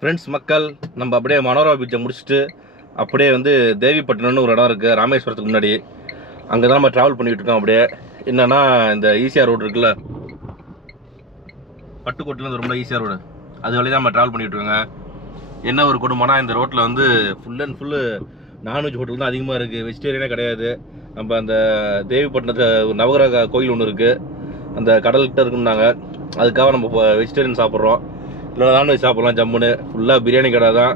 Friends மக்கள் நம்ம அப்படியே மனோரா பீச்சை முடிச்சுட்டு அப்படியே வந்து தேவிப்பட்டினம்னு ஒரு இடம் இருக்குது ராமேஸ்வரத்துக்கு முன்னாடி. அங்கே தான் நம்ம ட்ராவல் பண்ணிகிட்டு இருக்கோம். அப்படியே என்னென்னா இந்த ஈசிஆர் ரோடு இருக்குல்ல, பட்டுக்கோட்டிலேருந்து ரொம்ப ஈசிஆர் ரோடு, அது வழி தான் நம்ம ட்ராவல் பண்ணிகிட்டு இருக்கோங்க. என்ன ஒரு குடும்பம்னா இந்த ரோட்டில் வந்து full and full non veg hotel தான் அதிகமாக இருக்குது, வெஜிடேரியனே கிடையாது. நம்ம அந்த தேவிப்பட்டினத்தை ஒரு நவகிரக கோயில் ஒன்று இருக்குது, அந்த கடல்கிட்ட இருக்குன்னாங்க, அதுக்காக நம்ம வெஜிடேரியன் சாப்பிட்றோம். இல்லை நான்வெஜ் சாப்பிட்லாம் ஜம்முன்னு. ஃபுல்லாக பிரியாணி கடை தான்,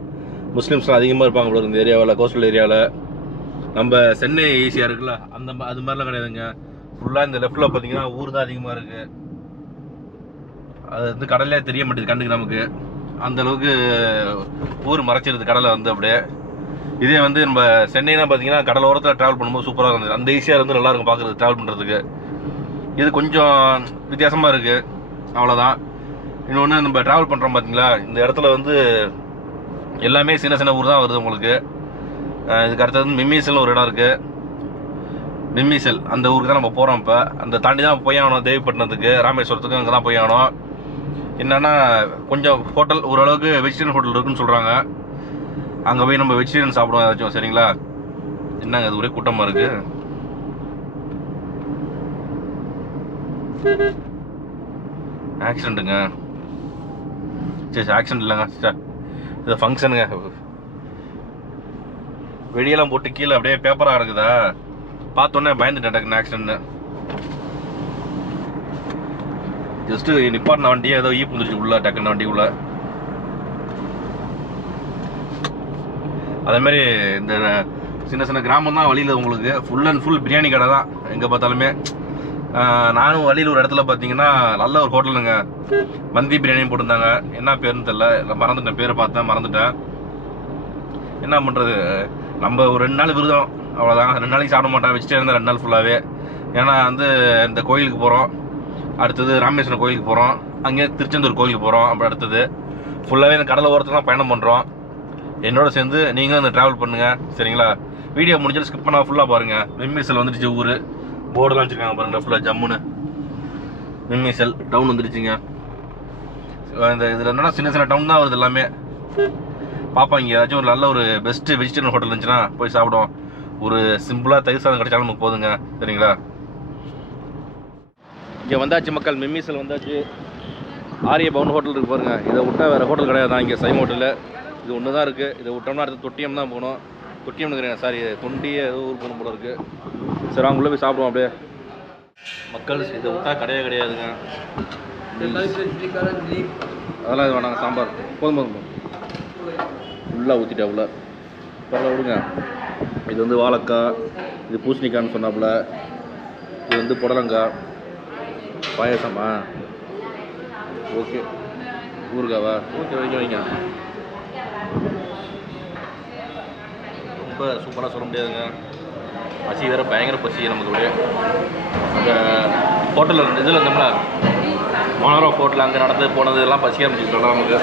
முஸ்லீம்ஸ்லாம் அதிகமாக இருப்பாங்க போல இந்த ஏரியாவில், கோஸ்டல் ஏரியாவில். நம்ம சென்னை ஈஸியாக இருக்குல்ல, அது மாதிரிலாம் கிடையாதுங்க. ஃபுல்லாக இந்த லெஃப்டில் பார்த்தீங்கன்னா ஊர் தான் அதிகமாக இருக்குது. அது வந்து கடலே தெரிய மாட்டேது கண்ணுக்கு நமக்கு, அந்தளவுக்கு ஊர் மறைச்சிருது கடலை வந்து அப்படியே. இதே வந்து நம்ம சென்னைனா பார்த்தீங்கன்னா கடல் ஓரத்தில் ட்ராவல் பண்ணும்போது சூப்பராக இருந்தது. அந்த ஈஸியாக வந்து நல்லாயிருக்கும் பார்க்குறது, ட்ராவல் பண்ணுறதுக்கு. இது கொஞ்சம் வித்தியாசமாக இருக்குது, அவ்வளோதான். இன்னொன்று நம்ம ட்ராவல் பண்ணுறோம் பார்த்தீங்களா, இந்த இடத்துல வந்து எல்லாமே சின்ன சின்ன ஊர் தான் வருது உங்களுக்கு. இதுக்கு அடுத்தது வந்து மிம்மிசல்னு ஒரு இடம் இருக்குது, மிம்மிசல் அந்த ஊருக்கு தான் நம்ம போகிறோம். இப்போ அந்த தாண்டி தான் போய் ஆகணும், தேவிப்பட்டினத்துக்கு ராமேஸ்வரத்துக்கு அங்கே தான் போய் ஆகணும். என்னென்னா கொஞ்சம் ஹோட்டல் ஓரளவுக்கு வெஜிடேரியன் ஹோட்டல் இருக்குன்னு சொல்கிறாங்க, அங்கே போய் நம்ம வெஜிடேரியன் சாப்பிடுவோம் ஏதாச்சும். சரிங்களா? என்னங்க அது ஒரே கூட்டமாக இருக்குது. ஆக்சிடெண்ட்டுங்க. சரி ஆக்சிடென்ட் இல்லைங்க சார், இது ஃபங்க்ஷனுங்க. வெளியெல்லாம் போட்டு கீழே அப்படியே பேப்பராக இருக்குதா, பார்த்தோன்னே பயந்துட்டேன் டக்குன்னு ஆக்சிடென்ட். ஜஸ்ட்டு நிப்பாட்டின வண்டியே ஏதோ ஈ புந்துச்சு உள்ள, டக்குன்னு வண்டிக்குள்ள. அதேமாதிரி இந்த சின்ன சின்ன கிராமம் தான் வழியில் உங்களுக்கு ஃபுல் அண்ட் ஃபுல் பிரியாணி கடை தான் எங்கே பார்த்தாலுமே. நானும் வழியில் ஒரு இடத்துல பார்த்தீங்கன்னா நல்ல ஒரு ஹோட்டலுங்க, மந்தி பிரியாணியும் போட்டிருந்தாங்க. என்ன பேருன்னு தெரில, மறந்துட்டேன், பேரை பார்த்தேன் மறந்துட்டேன். என்ன பண்ணுறது, நம்ம ஒரு 2 நாள் விரதம், அவ்வளோதான். 2 நாளைக்கு சாப்பிட மாட்டேன், வச்சுட்டே இருந்தேன் 2 நாள் ஃபுல்லாகவே. ஏன்னா வந்து இந்த கோயிலுக்கு போகிறோம், அடுத்தது ராமேஸ்வரம் கோயிலுக்கு போகிறோம், அங்கே திருச்செந்தூர் கோயிலுக்கு போகிறோம். அப்புறம் அடுத்தது ஃபுல்லாகவே இந்த கடலை ஓரத்தில் தான் பயணம் பண்ணுறோம். என்னோட சேர்ந்து நீங்களும் இந்த ட்ராவல் பண்ணுங்கள், சரிங்களா? வீடியோ முடிஞ்சாலும் ஸ்கிப் பண்ணால் ஃபுல்லாக பாருங்கள். மிம்மிசல் வந்துடுச்சு ஊர், போர்டெலாம் வச்சுருக்காங்க பாருங்கள் ஃபுல்லாக ஜம்முன்னு. மிம்மிசல் டவுன் வந்துடுச்சுங்க. இந்த இதில் என்னன்னா சின்ன சின்ன டவுன் தான் வருது எல்லாமே. பார்ப்பாங்க ஏதாச்சும் ஒரு நல்ல ஒரு பெஸ்ட்டு வெஜிடேரியன் ஹோட்டல் இருந்துச்சுன்னா போய் சாப்பிடுவோம். ஒரு சிம்பிளாக தயிர் சாதம் கிடைச்சாலும் நமக்கு போதுங்க, சரிங்களா? இங்கே வந்தாச்சு மக்கள், மிம்மிசல் வந்தாச்சு. ஆரிய பவன் ஹோட்டல் இருக்குது பாருங்கள், இதை விட்டால் வேறு ஹோட்டல் கிடையாது தான் இங்கே சைம் ஹோட்டலில். இது ஒன்று தான் இருக்குது. இதை விட்டோம்னா அடுத்து தொட்டியம் தான் போகணும். தொட்டியம்னு இருக்கிறேன், சாரி தொண்டியே ஏதோ ஊர் போகணும் போல இருக்குது. சரி அவங்க உள்ளே போய் சாப்பிடுவோம் அப்படியே. மக்கள் இதை விட்டால் கிடையாது கிடையாதுங்க. அதெல்லாம் இது வேணாங்க, சாம்பார் போதும் போதும் ஃபுல்லாக ஊற்றிட்டா உள்ள. பரவாயில்ல விடுங்க. இது வந்து வாழைக்காய், இது பூசணிக்கான்னு சொன்னாப்புல, இது வந்து புடலங்காய் பாயசமா, ஓகே. ஊறுகாவா, ஓகே வைங்க வைங்க. ரொம்ப சூப்பராக சொல்ல முடியாதுங்க, பசி வேறு பயங்கர பசி நமக்கு. அப்படியே அந்த ஹோட்டலில் இதில் இருந்தோம்னா மனோரா ஹோட்டலில் அங்கே நடந்து போனது எல்லாம் பசியாக இருந்துச்சுக்கலாம் நமக்கு.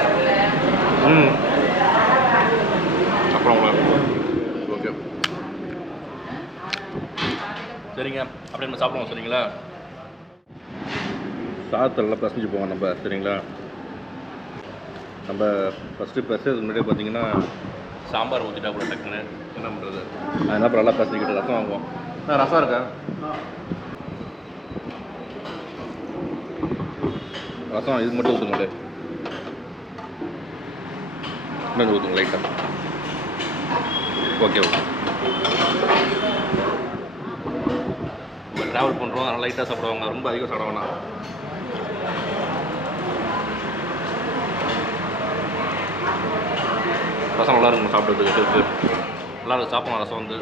அப்புறம் ஓகே சரிங்க, அப்படியே நம்ம சாப்பிடுவோம், சரிங்களா? சாதத்தில் எல்லாம் பசஞ்சு போவோம் நம்ம, சரிங்களா? நம்ம ஃபஸ்ட்டு பசதுக்கு முன்னாடியே பார்த்தீங்கன்னா சாம்பார் ஊற்றிட்டா கூட டக்குன்னு என்ன பண்ணுறது, அதனால் அப்புறம் நல்லா பசங்கிட்டு ரசம் வாங்குவோம். ரசம் இருக்கா? ரசம் இது மட்டும் ஊற்றுங்களே, இன்னும் ஊற்றுங்க லைட்டாக. Okay okay. இப்போ ட்ராவல் பண்ணுறோம், அதனால் லைட்டாக சாப்பிடுவாங்க, ரொம்ப அதிகம் சாப்பிட வேணாம். ரசம் நல்லா இருக்கும் சாப்பிட்றதுக்கு, டேஸ்ட்டு நல்லா இருக்கும், சாப்பிடலாம். ரசம் வந்து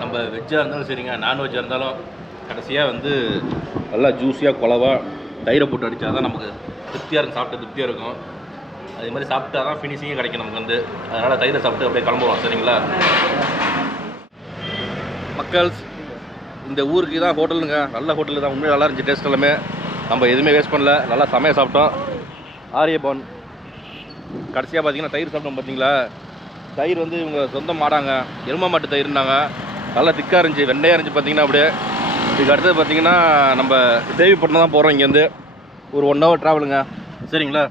நம்ம வெஜ்ஜாக இருந்தாலும் சரிங்க, நான்வெஜ்ஜாக இருந்தாலும் கடைசியாக வந்து நல்லா ஜூஸியாக குழவா தயிரை போட்டு அடித்தா தான் நமக்கு திருப்தியாக இருக்கும், சாப்பிட்டு திருப்தியாக இருக்கும். அதே மாதிரி சாப்பிட்டா தான் ஃபினிஷிங்கே கிடைக்கும் நமக்கு வந்து. அதனால் தயிரை சாப்பிட்டு அப்படியே கிளம்புவோம், சரிங்களா? மக்கள் இந்த ஊருக்கு தான் ஹோட்டலுங்க, நல்ல ஹோட்டலு தான், உண்மையாக நல்லா இருந்துச்சு டேஸ்ட் எல்லாமே. நம்ம எதுவுமே வேஸ்ட் பண்ணல, நல்லா சமையல் சாப்பிட்டோம். ஆரியபவன் கடைசியாக பார்த்தீங்கன்னா தயிர் சாப்பிட்டோம் பார்த்தீங்களா? தயிர் வந்து இவங்க சொந்தம் மாடாங்க, எருமை மாட்டு தயிர்னாங்க, நல்லா திக்காக இருந்துச்சு, வெண்டையாக இருந்துச்சு பார்த்தீங்கன்னா. அப்படியே இதுக்கு அடுத்தது பார்த்தீங்கன்னா நம்ம தேவிப்பட்டினம் தான் போகிறோம், இங்கேருந்து ஒரு 1 hour ட்ராவலுங்க, சரிங்களா?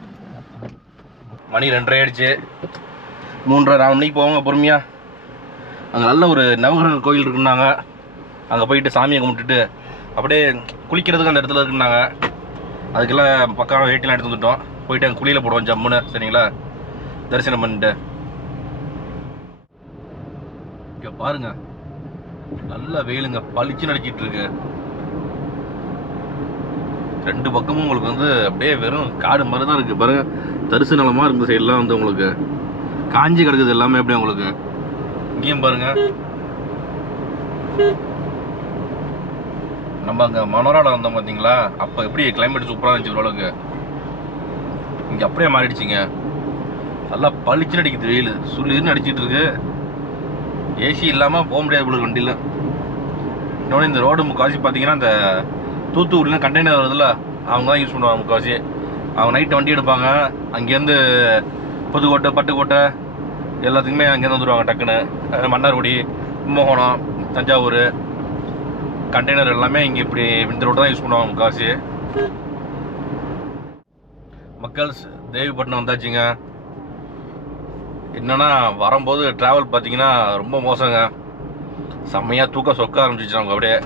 மணி 2:30 ஆயிடுச்சு. 3:30-4 மணிக்கு போவாங்க பொறுமையாக. அங்கே நல்ல ஒரு நவகிரக கோயில் இருக்குன்னாங்க. அங்கே போயிட்டு சாமியை கும்பிட்டுட்டு அப்படியே குளிக்கிறதுக்கு அந்த இடத்துல இருக்குன்னாங்க. அதுக்கெல்லாம் பக்கம் வேட்டிலாம் எடுத்து வந்துட்டோம். போயிட்டு அங்கே குளியில் போடுவோம் ஜம்முன்னு. சரிங்களா, தரிசனம் பண்ணிட்டு. இங்கே பாருங்க, நல்ல வெயிலுங்க, பளிச்சு நடிச்சிட்டு இருக்கு. 2 பக்கமும் உங்களுக்கு வந்து அப்படியே வெறும் காடு மாதிரி தான் இருக்குது. பாருங்க, தரிசு நிலமாக இருந்த சைடெலாம் வந்து உங்களுக்கு காஞ்சி கிடக்குது எல்லாமே. அப்படியே உங்களுக்கு இங்கேயும் பாருங்க. நம்ம அங்கே மனோராவில் வந்தோம் பார்த்தீங்களா, அப்போ எப்படி கிளைமேட் சூப்பராக இருந்துச்சு ஓரளவுக்கு. இங்கே அப்படியே மாறிடுச்சிங்க. நல்லா பளிச்சுன்னு அடிக்குது வெயில், சுள்ளின்னு அடிச்சிட்டு இருக்கு. ஏசி இல்லாமல் போக முடியாது உங்களுக்கு வண்டியில். இன்னொன்று இந்த ரோடு முக்கால்வாசி பார்த்தீங்கன்னா இந்த தூத்துக்குடியில் கண்டெய்னர் வருதுல்ல, அவங்க தான் யூஸ் பண்ணுவாங்க முக்கால்வாசி. அவங்க நைட்டு வண்டி எடுப்பாங்க, அங்கேருந்து புதுக்கோட்டை பட்டுக்கோட்டை எல்லாத்துக்குமே அங்கேருந்து வந்துடுவாங்க டக்குன்னு. மன்னார்குடி, கும்பகோணம், தஞ்சாவூர் கண்டெய்னர் எல்லாமே இங்கே இப்படி இந்த ரோடு தான் யூஸ் பண்ணுவாங்க முக்கால்வாசி. மக்கள்ஸ் தேவிப்பட்டினம் வந்தாச்சுங்க. என்னன்னா வரும்போது ட்ராவல் பார்த்தீங்கன்னா ரொம்ப மோசங்க. செம்மையாக தூக்கம் சொக்க ஆரம்பிச்சிச்சு நமக்கு அப்படியே.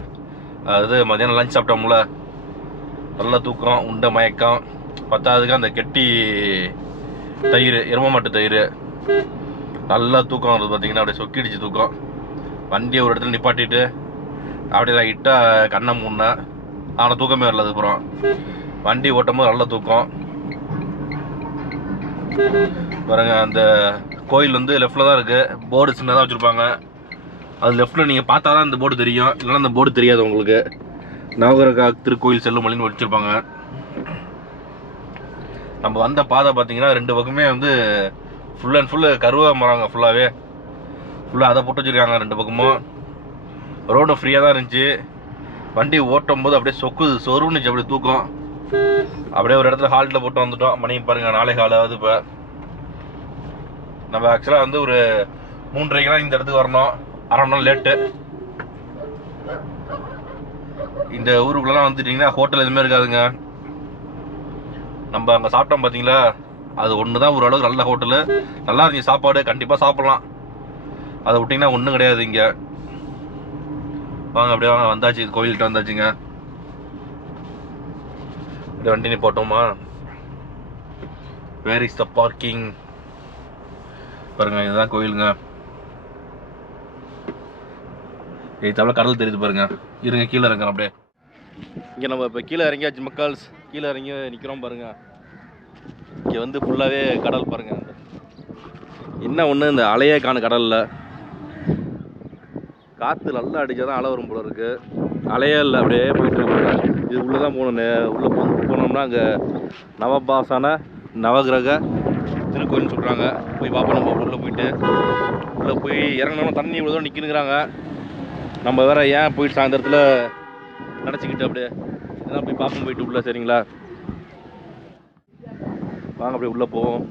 அது மதியானம் லஞ்ச் சாப்பிட்டோம்ல, நல்ல தூக்கம், உண்ட மயக்கம். பத்தாவதுக்கு அந்த கெட்டி தயிர், எரும மாட்டு தயிர், நல்லா தூக்கம் வருது பார்த்தீங்கன்னா. அப்படியே சொக்கிடுச்சு தூக்கம். வண்டியை ஒரு இடத்துல நிப்பாட்டிட்டு அப்படியே லைட்டாக கண்ணை மூடினேன். ஆனால் தூக்கமே வரல. அதுக்கப்புறம் வண்டி ஓட்டும் போது நல்ல தூக்கம். பாருங்க, அந்த கோயில் வந்து லெஃப்டில் தான் இருக்குது. போர்டு சின்னதாக வச்சுருப்பாங்க. அது லெஃப்ட்டில் நீங்கள் பார்த்தா தான் இந்த போர்டு தெரியும், இல்லைன்னா அந்த போர்டு தெரியாது உங்களுக்கு. நவகிரக திருக்கோயில் செல்லுமலைன்னு வச்சுருப்பாங்க. நம்ம வந்த பாதை பார்த்தீங்கன்னா 2 பக்கமே வந்து ஃபுல் அண்ட் ஃபுல்லு கருவா மரங்க. ஃபுல்லாக அதை போட்டு வச்சுருக்காங்க 2 பக்கமும். ரோடு ஃப்ரீயாக தான் இருந்துச்சு. வண்டி ஓட்டும் போது அப்படியே சொருணுச்சு அப்படியே தூக்கம். அப்படியே ஒரு இடத்துல ஹால்ட்டில் போட்டு வந்துட்டோம். மணி பாருங்கள் 4:15 ஆகுது. இப்போ நம்ம ஆக்சுவலாக வந்து ஒரு 3:30க்கெலாம் இந்த இடத்துக்கு வரணும். அரை மணி நேரம் லேட்டு. இந்த ஊருக்குள்ளலாம் வந்துட்டிங்கன்னா ஹோட்டல் எதுவுமே இருக்காதுங்க. நம்ம அங்கே சாப்பிட்டோம் பார்த்தீங்களா, அது ஒன்று தான் ஓரளவுக்கு நல்ல ஹோட்டலு. நல்லா இருந்துச்சு சாப்பாடு, கண்டிப்பாக சாப்பிட்லாம். அதை விட்டிங்கன்னா ஒன்றும் கிடையாது இங்கே. வாங்க அப்படியே வாங்க, வந்தாச்சு, கோயில்கிட்ட வந்தாச்சுங்க. அப்படியே வண்டி போட்டோமா. வேர் இஸ் த பார்க்கிங் பாருங்க, இதுதான் கோயிலுங்க. தவிர கடல் தெரியுது பாருங்க. இருங்க, கீழே இறங்குறோம். அப்படியே இங்கே நம்ம இப்போ கீழே இறங்கியாச்சு மக்கள்ஸ். கீழே இறங்கி நிற்கிறோம் பாருங்க. இங்கே வந்து ஃபுல்லாகவே கடல் பாருங்க. என்ன ஒன்று, இந்த அலையே காண கடலில். காற்று நல்லா அடித்தா தான் அலை வரும் போல இருக்குது. அலையே இல்லை, அப்படியே போயிட்டு இருக்காங்க. இது உள்ளே தான் போகணும். உள்ளே போனோம்னா அங்கே நவபாசான நவகிரக திருக்கோயில்னு சொல்கிறாங்க. போய் பார்ப்போம். நம்ம உள்ளே போய் இறங்கணும். தண்ணி இவ்வளோ தூரம் நிற்கினுங்கிறாங்க. நம்ம வேறு ஏன் போயிட்டு சாயந்தரத்தில் நினச்சிக்கிட்டு அப்படியே இதெல்லாம் போய் பார்ப்போம் போயிட்டு உள்ளே. சரிங்களா, வாங்க அப்படியே உள்ளே போவோம்.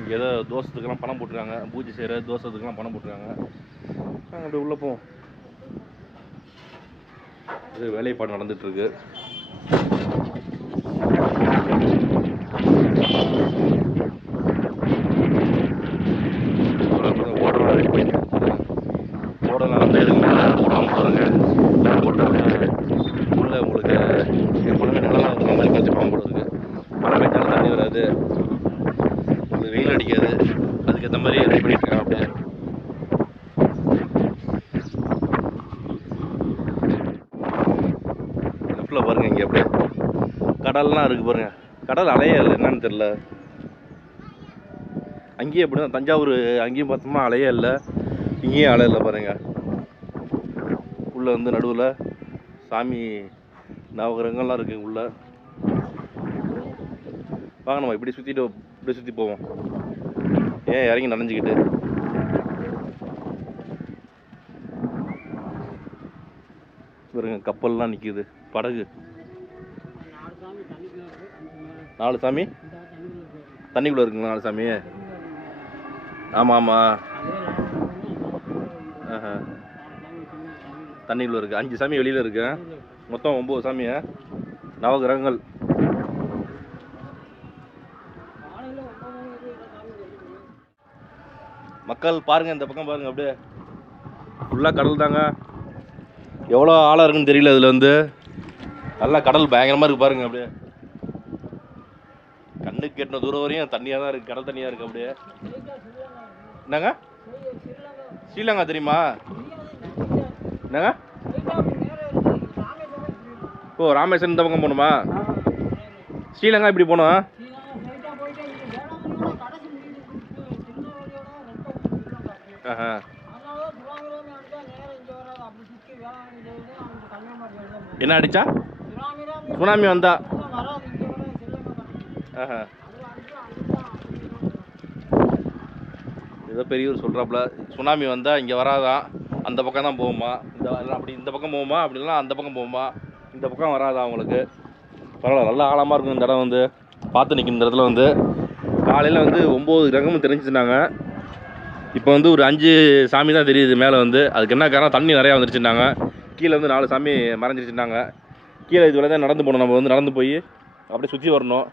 இங்கே ஏதோ தோசத்துக்கெல்லாம் பணம் போட்டுருக்காங்க. பூஜை செய்கிற தோசத்துக்கெல்லாம் பணம் போட்டுருக்காங்க. நாங்கள் அப்படியே உள்ளே போவோம். இது வேலைப்பாடு நடந்துகிட்ருக்கு. ஓடலாம் வந்து போடாமல் பாருங்க. உள்ள உங்களுக்கு எப்பொழுதுமே நிலலாம் இருக்கிற மாதிரி கற்றுப்பாங்க போல இருக்குது. மழை பெய்தாலும் தண்ணி வராது, உங்களுக்கு வெயில் அடிக்காது. அதுக்கேற்ற மாதிரி ரெடி பண்ணிட்டு இருக்காங்க. அப்படியே லெஃப்டில் பாருங்கள், இங்கே அப்படியே கடல்லாம் இருக்குது பாருங்கள். கடல் அலையே இல்லை, என்னன்னு தெரில. அங்கேயும் எப்படி தான் தஞ்சாவூர் அங்கேயும் பார்த்தோம்னா அலையே இல்லை, இங்கேயும் அலை இல்லை பாருங்கள். உள்ளே வந்து நடுவில் சாமி நவகிரகங்கள்லாம் இருக்குது உள்ளே. வாங்க நம்ம இப்படி சுற்றி போவோம். ஏன் இறங்கி நனைஞ்சிக்கிட்டு. பாருங்க, கப்பல்லாம் நிற்கிது, படகு. 4 சாமி தண்ணிக்குள்ளே இருக்குங்களா? 4 சாமி. ஆமாம் ஆமாம், தண்ணிக்குள்ளே இருக்குது. 5 சாமி வெளியில் இருக்கு. மொத்தம் 9 சாமி நவகிரகங்கள். மக்கள் பாருங்கள், இந்த பக்கம் பாருங்கள், அப்படியே ஃபுல்லாக கடல் தாங்க. எவ்வளோ ஆழம் இருக்குன்னு தெரியல. இதில் வந்து நல்லா கடல் பயங்கரமாக இருக்குது பாருங்கள். அப்படியே கண்ணுக்கு எட்டின தூரம் வரையும் தண்ணியாக தான் இருக்குது, கடல் தண்ணியாக இருக்குது. அப்படியே என்னங்க ஸ்ரீலங்கா தெரியுமா? என்னங்க? ஓ, ராமேஸ்வரம் இந்த பக்கம் போகணுமா? ஸ்ரீலங்கா இப்படி போகணும். என்ன அடிச்சா? சுனாமி வந்தா? ஏதோ பெரியவர் சொல்கிறாப்புல, சுனாமி வந்தால் இங்கே வராதான், அந்த பக்கம் தான் போகுமா, அப்படி இந்த பக்கம் போகுமா, அப்படிலாம் அந்த பக்கம் போகுமா, இந்த பக்கம் வராதா அவங்களுக்கு. பரவாயில்ல, நல்லா ஆழமாக இருக்கும் இந்த இடம். வந்து பார்த்து நிற்கிற இந்த இடத்துல வந்து காலையில் வந்து 9 கிரகமும் தெரிஞ்சுச்சுனாங்க. இப்போ வந்து ஒரு 5 சாமி தான் தெரியுது மேலே வந்து. அதுக்கு என்ன காரணம், தண்ணி நிறையா வந்துருச்சுன்னாங்க. கீழே வந்து 4 சாமி மறைஞ்சிருச்சுன்னாங்க. கீழே இதுவரை தான் நடந்து போகணும். நம்ம வந்து நடந்து போய் அப்படியே சுற்றி வரணும்.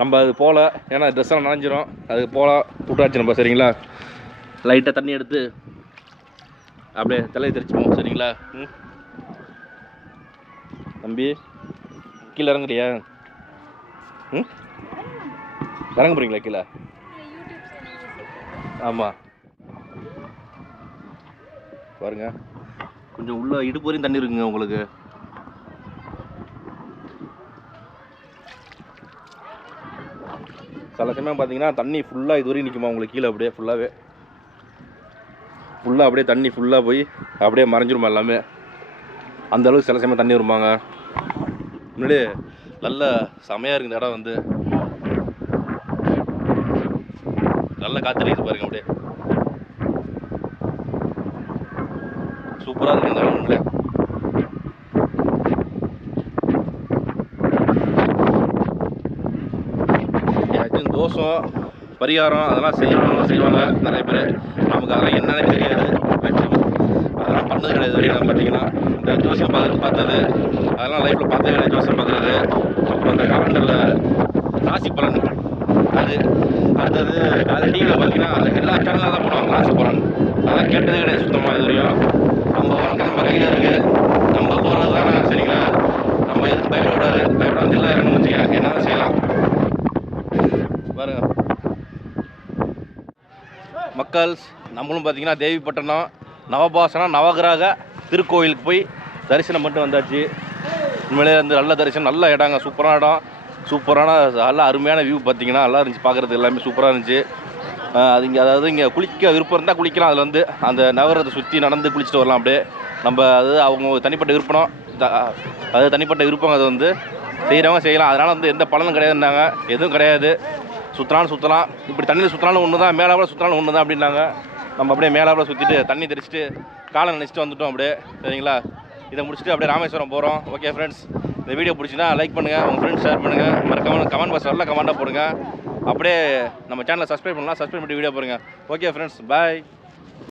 நம்ம அது போகல, ஏன்னா ட்ரெஸ்ஸெல்லாம் நனைஞ்சிரும். அது போகல விட்டாச்சு நம்ம. சரிங்களா, லைட்டாக தண்ணி எடுத்து அப்படியே தலையை தெரிச்சுப்போம். சரிங்களா? தம்பி, கீழே இறங்குறியா? இறங்க போகிறீங்களா கீழே? ஆமாம், பாருங்க, கொஞ்சம் உள்ள இடுப்பு வரையும் தண்ணி இருக்குங்க உங்களுக்கு. சில சமயம் பார்த்தீங்கன்னா தண்ணி ஃபுல்லாக இது வரையும் நிற்குமா உங்களுக்கு கீழே. அப்படியே ஃபுல்லாக அப்படியே தண்ணி ஃபுல்லாக போய் அப்படியே மறைஞ்சிருமா எல்லாமே. அந்த அளவுக்கு சில சமயம் தண்ணி வருமாங்க. முன்னாடி நல்ல செமையாக இருக்குது இந்த இடம். வந்து நல்ல காத்தடிக்குது பாருங்க. அப்படியே சூப்பராக இருக்குது இந்த இடம். உண்மையிலே ஏதாச்சும் தோஷம் பரிகாரம் அதெல்லாம் செய்வாங்க நிறைய பேர். நமக்கு அதெல்லாம் என்னன்னு தெரியாது, அதெல்லாம் பண்ணது கிடையாது வரையும். நம்ம பார்த்தீங்கன்னா இந்த ஜோசியம் பார்த்தது அதெல்லாம் லைஃப்பில் பார்த்தது கிடையாது. ஜோசியம் பார்க்குறது, அப்புறம் அந்த காலண்டரில் ராசி பலன், அது அடுத்தது அது டிவியில் பார்த்தீங்கன்னா அது எல்லா சேனலில் தான் போடுவாங்க ராசி பலன். அதெல்லாம் கேட்டதே கிடையாது சுத்தமாக இது வரையும். நம்ம வாழ்க்கை நம்ம கையில் இருக்குது, நம்ம போகிறது தானே. சரிங்களா, நம்ம எதுக்கு பயப்படாது எல்லாம் இருக்கணும்னு வச்சுக்கேன், என்ன செய்யலாம் பாருங்க. மக்கள், நம்மளும் பார்த்தீங்கன்னா தேவிப்பட்டினம் நவபாசனம் நவகிரக திருக்கோயிலுக்கு போய் தரிசனம் பண்ணிட்டு வந்தாச்சு. உண்மையிலே வந்து நல்ல தரிசனம், நல்ல இடங்க, சூப்பரான இடம், சூப்பரான நல்ல அருமையான வியூ. பார்த்தீங்கன்னா நல்லா இருந்துச்சு பார்க்குறது, எல்லாமே சூப்பராக இருந்துச்சு. அது இங்கே, அதாவது இங்கே குளிக்க விருப்பம் இருந்தால் குளிக்கலாம். அதில் வந்து அந்த நகரத்தை சுற்றி நடந்து குளிச்சுட்டு வரலாம். அப்படியே நம்ம அது அவங்க தனிப்பட்ட விருப்பம், அது தனிப்பட்ட விருப்பம். அது வந்து செய்கிறவங்க செய்யலாம். அதனால் வந்து எந்த பலனும் கிடையாதுன்னாங்க, எதுவும் கிடையாது. சுற்றலாம், இப்படி தண்ணியில் சுற்றலாலும் ஒன்று தான், மேலாவில் சுற்றலாலும் ஒன்று தான் அப்படின்னாங்க. நம்ம அப்படியே மேலாவில் சுற்றிட்டு தண்ணி தெரிச்சிட்டு காலை நினச்சிட்டு வந்துட்டோம் அப்படியே. சரிங்களா, இதை முடிச்சுட்டு அப்படியே ராமேஸ்வரம் போகிறோம். ஓகே ஃப்ரெண்ட்ஸ், இந்த வீடியோ பிடிச்சின்னா லைக் பண்ணுங்கள், உங்கள் ஃப்ரெண்ட்ஸ் ஷேர் பண்ணுங்கள், மறக்காம கமெண்ட் பாக்ஸ் வரல கமெண்ட்டாக போடுங்க. அப்படியே நம்ம சேனலை சப்ஸ்கிரைப் பண்ணலாம், சப்ஸ்கிரைப் பண்ணி வீடியோ பாருங்கள். ஓகே ஃப்ரெண்ட்ஸ், பாய்.